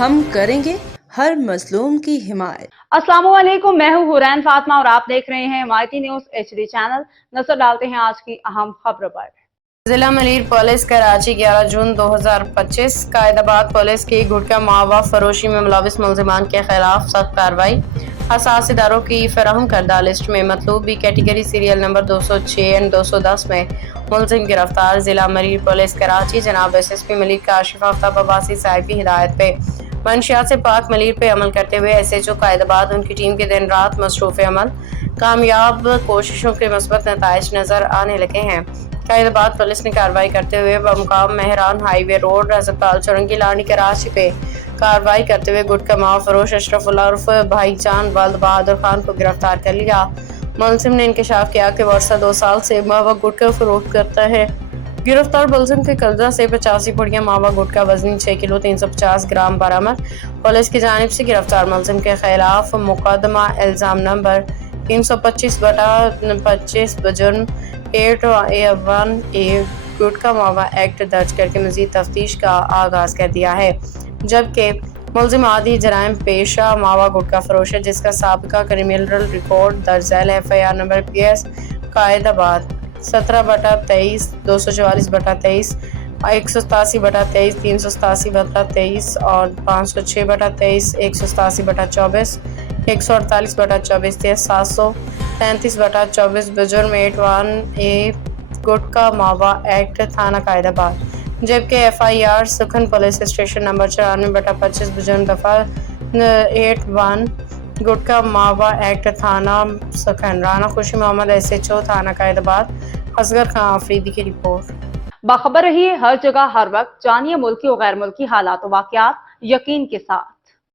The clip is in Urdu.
ہم کریں گے ہر مظلوم کی حمایت۔ السلام علیکم، میں ہوں حورین فاطمہ اور آپ دیکھ رہے ہیں حمایتی نیوز HD چینل۔ نظر ڈالتے ہیں آج کی اہم خبروں پر۔ ضلع ملیر پولیس کراچی 11 جون 2025 قائد آباد پولیس کی گٹکا ماوا فروشی میں ملوث ملزمان کے خلاف سخت کارروائی۔ حساس اداروں کی فراہم کردہ لسٹ میں مطلوب بی کیٹیگری سیریل نمبر 206/210 میں ملزم گرفتار۔ ضلع ملیر پولیس کراچی جناب SSP ملیر کاشف آفتاب عباسی صاحب کی ہدایت پہ منشیات سے پاک ملیر پہ عمل کرتے ہوئے SHO قائد آباد ان کی ٹیم کے دن رات مصروف عمل، کامیاب کوششوں کے مثبت نتائج نظر آنے لگے ہیں۔ قائد آباد پولیس نے کارروائی کرتے ہوئے بمقام مہران ہائی وے روڈ ہسپتال چورنگی لانی کراچی پہ کارروائی کرتے ہوئے گٹکا ماوا فروش اشرف اللہ عرف بھائی جان والد بہادر خان کو گرفتار کر لیا۔ ملزم نے انکشاف کیا کہ وہ عرصہ 2 سال سے ماوا گٹکا فروخت کرتا ہے۔ گرفتار ملزم کے قبضہ سے 85 پڑیاں ماوا گٹکا وزنی 6 کلو 350 گرام برآمد۔ پولیس کی جانب سے گرفتار ملزم کے خلاف مقدمہ الزام نمبر 325/25 بجرم 8(1)(a) گٹکا ماوا ایکٹ درج کر کے مزید تفتیش کا آغاز کر دیا ہے، جبکہ ملزم عادی جرائم پیشہ ماوا گٹکا فروش ہے جس کا سابقہ کرمنل ریکارڈ درج ذیل ہے۔ FIR نمبر PS قائد آباد 17/23 244/23 187/23 387/23 اور 506/23 187/24 148/24 733/24 بجرم 8(1)(a) گٹکا ماوا ایکٹ تھانہ قائد آباد، جبکہ FIR سکھن پولیس اسٹیشن نمبر 94/25 بجرم دفعہ 8(1) گٹکا ماوا ایکٹ تھانہ سکھن۔ رانا خوشی محمد SHO تھانہ قائد آباد، اصغر خان آفریدی کی رپورٹ۔ باخبر رہیے ہر جگہ ہر وقت، جانیے ملکی و غیر ملکی حالات و واقعات یقین کے ساتھ۔